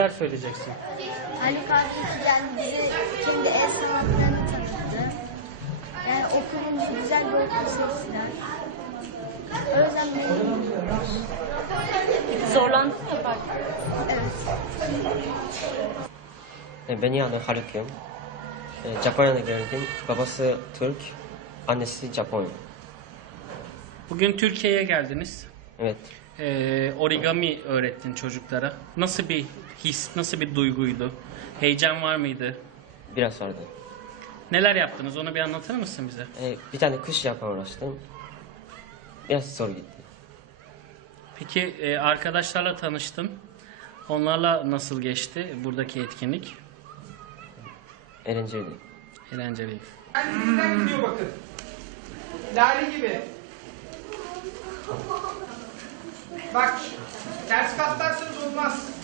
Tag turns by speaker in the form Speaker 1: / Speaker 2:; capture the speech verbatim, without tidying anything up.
Speaker 1: Neler söyleyeceksin?
Speaker 2: Ali Fatih yani bizi kendi el sanatlarını tanıttı. Yani okulumuzu güzel bir okul seçtiler. O yüzden memnunum.
Speaker 3: Zorlandın mı yaparken?
Speaker 2: Evet.
Speaker 4: Beni adı Harukyum. Japonya'da geldim. Babası Türk, annesi Japonya.
Speaker 1: Bugün Türkiye'ye geldiniz.
Speaker 4: Evet.
Speaker 1: Ee, origami öğrettin çocuklara. Nasıl bir his, nasıl bir duyguydu? Heyecan var mıydı?
Speaker 4: Biraz vardı.
Speaker 1: Neler yaptınız? Onu bir anlatır mısın bize?
Speaker 4: Ee, bir tane kuş yapmaya uğraştım. Biraz zor gitti.
Speaker 1: Peki e, arkadaşlarla tanıştın. Onlarla nasıl geçti buradaki etkinlik?
Speaker 4: Eğlenceliydi.
Speaker 1: Eğlenceli.
Speaker 5: Yani diziden gidiyor bakın. Lale gibi. Bak, ters katlarsanız olmaz.